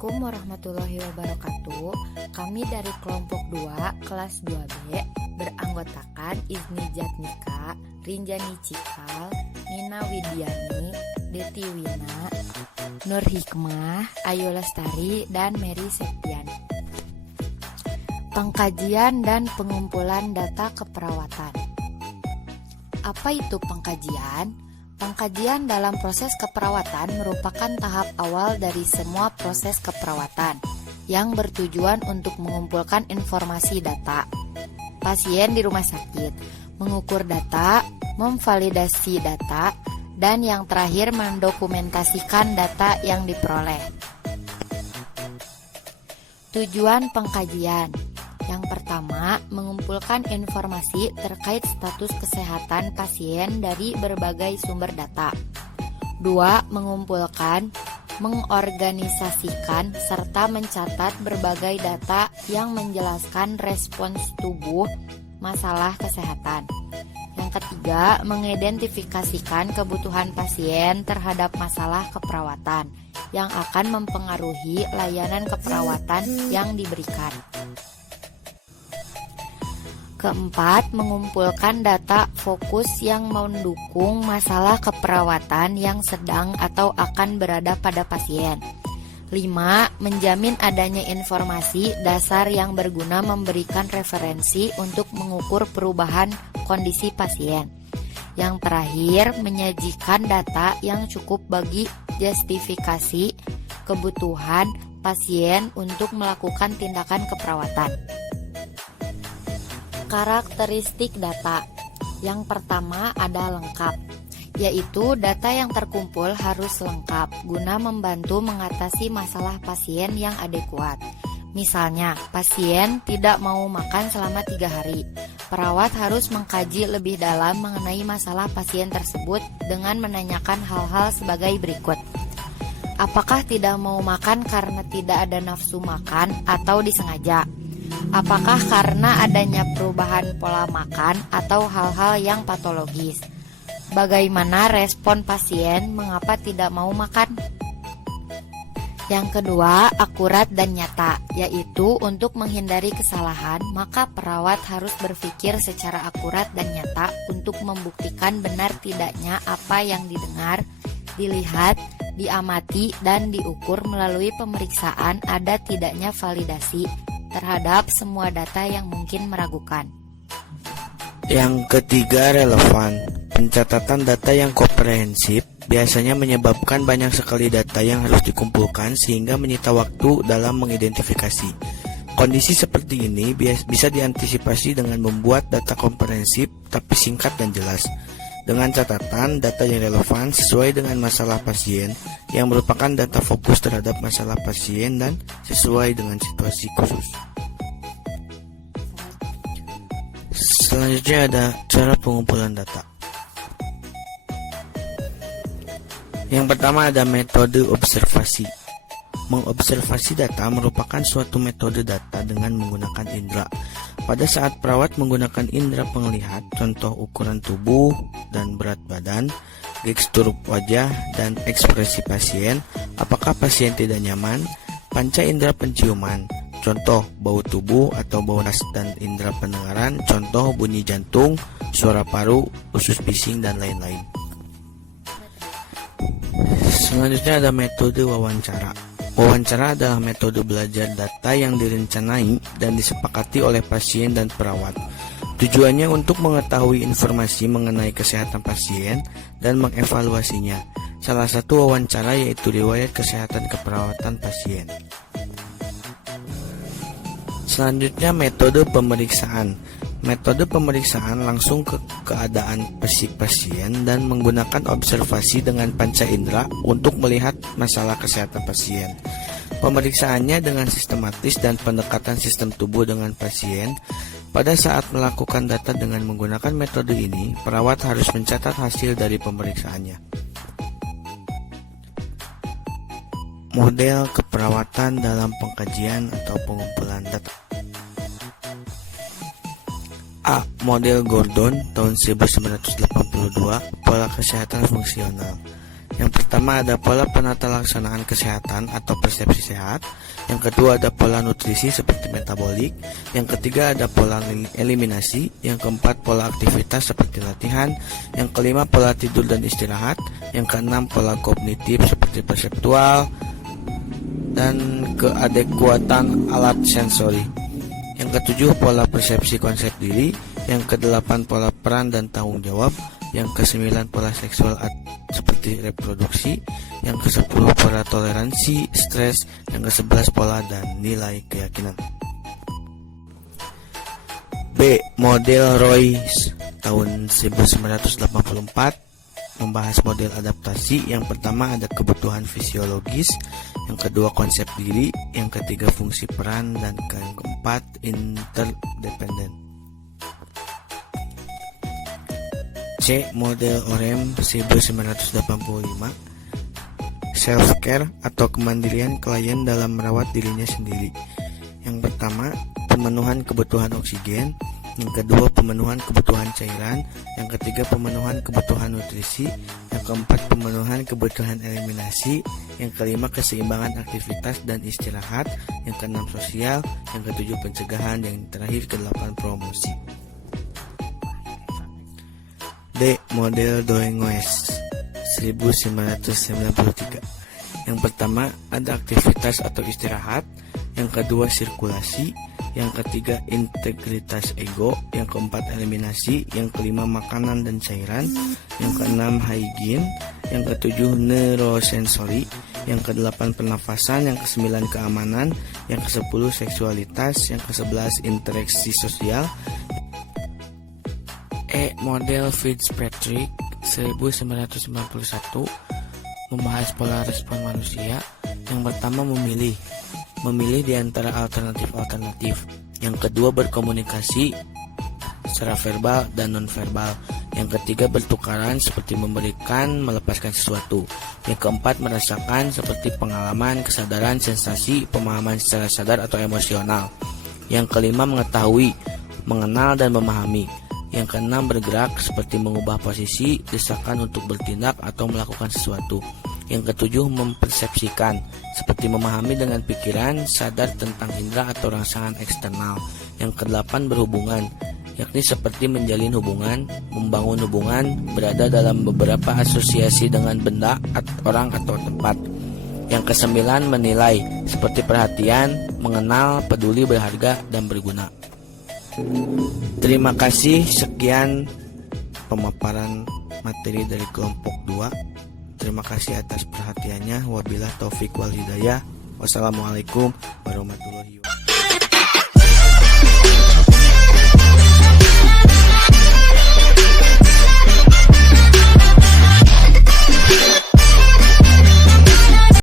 Assalamualaikum warahmatullahi wabarakatuh. Kami dari kelompok 2 kelas 2B beranggotakan Izni Jatnika, Rinjani Cikal, Nina Widiani, Deti Wina, Nur Hikmah, Ayu Lestari, dan Mary Septian. Pengkajian dan pengumpulan data keperawatan. Apa itu pengkajian? Pengkajian dalam proses keperawatan merupakan tahap awal dari semua proses keperawatan yang bertujuan untuk mengumpulkan informasi data pasien di rumah sakit, mengukur data, memvalidasi data, dan yang terakhir mendokumentasikan data yang diperoleh. Tujuan pengkajian. Yang pertama, mengumpulkan informasi terkait status kesehatan pasien dari berbagai sumber data. 2. Mengumpulkan, mengorganisasikan, serta mencatat berbagai data yang menjelaskan respons tubuh masalah kesehatan. Yang ketiga, mengidentifikasikan kebutuhan pasien terhadap masalah keperawatan yang akan mempengaruhi layanan keperawatan yang diberikan. Keempat, mengumpulkan data fokus yang mendukung masalah keperawatan yang sedang atau akan berada pada pasien. 5. Menjamin adanya informasi dasar yang berguna memberikan referensi untuk mengukur perubahan kondisi pasien. Yang terakhir, menyajikan data yang cukup bagi justifikasi kebutuhan pasien untuk melakukan tindakan keperawatan. Karakteristik data. Yang pertama ada lengkap, yaitu data yang terkumpul harus lengkap guna membantu mengatasi masalah pasien yang adekuat. Misalnya, pasien tidak mau makan selama 3 hari. Perawat harus mengkaji lebih dalam mengenai masalah pasien tersebut dengan menanyakan hal-hal sebagai berikut. Apakah tidak mau makan karena tidak ada nafsu makan atau disengaja? Apakah karena adanya perubahan pola makan atau hal-hal yang patologis? Bagaimana respon pasien mengapa tidak mau makan? Yang kedua, akurat dan nyata, yaitu untuk menghindari kesalahan, maka perawat harus berpikir secara akurat dan nyata untuk membuktikan benar tidaknya apa yang didengar, dilihat, diamati, dan diukur melalui pemeriksaan ada tidaknya validasi terhadap semua data yang mungkin meragukan. Yang ketiga, relevan. Pencatatan data yang komprehensif biasanya menyebabkan banyak sekali data yang harus dikumpulkan sehingga menyita waktu dalam mengidentifikasi. Kondisi seperti ini bisa diantisipasi dengan membuat data komprehensif tapi singkat dan jelas. Dengan catatan data yang relevan sesuai dengan masalah pasien yang merupakan data fokus terhadap masalah pasien dan sesuai dengan situasi khusus. Selanjutnya ada cara pengumpulan data. Yang pertama ada metode observasi. Mengobservasi data merupakan suatu metode data dengan menggunakan indera. Pada saat perawat menggunakan indera penglihat, contoh ukuran tubuh dan berat badan, gestur wajah, dan ekspresi pasien, apakah pasien tidak nyaman, panca indera penciuman, contoh bau tubuh atau bau nas, dan indera pendengaran, contoh bunyi jantung, suara paru, usus bising, dan lain-lain. Selanjutnya ada metode wawancara. Wawancara adalah metode belajar data yang direncanai dan disepakati oleh pasien dan perawat. Tujuannya untuk mengetahui informasi mengenai kesehatan pasien dan mengevaluasinya. Salah satu wawancara yaitu riwayat kesehatan keperawatan pasien. Selanjutnya metode pemeriksaan. Metode pemeriksaan langsung ke keadaan fisik pasien dan menggunakan observasi dengan panca indera untuk melihat masalah kesehatan pasien. Pemeriksaannya dengan sistematis dan pendekatan sistem tubuh dengan pasien. Pada saat melakukan data dengan menggunakan metode ini, perawat harus mencatat hasil dari pemeriksaannya. Model keperawatan dalam pengkajian atau pengumpulan data. A. Model Gordon tahun 1982, pola kesehatan fungsional. Yang pertama ada pola penata laksanaan kesehatan atau persepsi sehat. Yang kedua ada pola nutrisi seperti metabolik. Yang ketiga ada pola eliminasi. Yang keempat pola aktivitas seperti latihan. Yang kelima pola tidur dan istirahat. Yang keenam pola kognitif seperti perseptual dan keadekuatan alat sensori. Yang ketujuh pola persepsi konsep diri. Yang kedelapan pola peran dan tanggung jawab. Yang kesembilan pola seksual seperti reproduksi. Yang kesepuluh pola toleransi, stres. Yang kesebelas pola dan nilai keyakinan. B. Model Royce tahun 1984 membahas model adaptasi. Yang pertama ada kebutuhan fisiologis. Yang kedua konsep diri. Yang ketiga fungsi peran. Dan yang keempat interdependen. C. Model Orem 1985 self-care atau kemandirian klien dalam merawat dirinya sendiri. Yang pertama, pemenuhan kebutuhan oksigen. Yang kedua, pemenuhan kebutuhan cairan. Yang ketiga, pemenuhan kebutuhan nutrisi. Yang keempat, pemenuhan kebutuhan eliminasi. Yang kelima, keseimbangan aktivitas dan istirahat. Yang keenam, sosial. Yang ketujuh, pencegahan. Yang terakhir, kedelapan, promosi. D. Model Doengoes 1993. Yang pertama ada aktivitas atau istirahat. Yang kedua sirkulasi. Yang ketiga integritas ego. Yang keempat eliminasi. Yang kelima makanan dan cairan. Yang keenam hygiene. Yang ketujuh neurosensori. Yang kedelapan pernafasan. Yang kesembilan keamanan. Yang kesepuluh seksualitas. Yang kesebelas interaksi sosial. E. Model Fitzpatrick 1991 membahas pola respon manusia. Yang pertama memilih di antara alternatif. Yang kedua berkomunikasi secara verbal dan nonverbal. Yang ketiga bertukaran seperti memberikan, melepaskan sesuatu. Yang keempat merasakan seperti pengalaman, kesadaran, sensasi, pemahaman secara sadar atau emosional. Yang kelima mengetahui, mengenal dan memahami. Yang keenam bergerak seperti mengubah posisi, desakan untuk bertindak atau melakukan sesuatu. Yang ketujuh mempersepsikan seperti memahami dengan pikiran, sadar tentang indera atau rangsangan eksternal. Yang kedelapan berhubungan, yakni seperti menjalin hubungan, membangun hubungan, berada dalam beberapa asosiasi dengan benda, orang atau tempat. Yang kesembilan menilai seperti perhatian, mengenal, peduli, berharga, dan berguna. Terima kasih, sekian pemaparan materi dari kelompok 2. Terima kasih atas perhatiannya. Wabillahi taufik wal hidayah. Wassalamualaikum warahmatullahi wabarakatuh.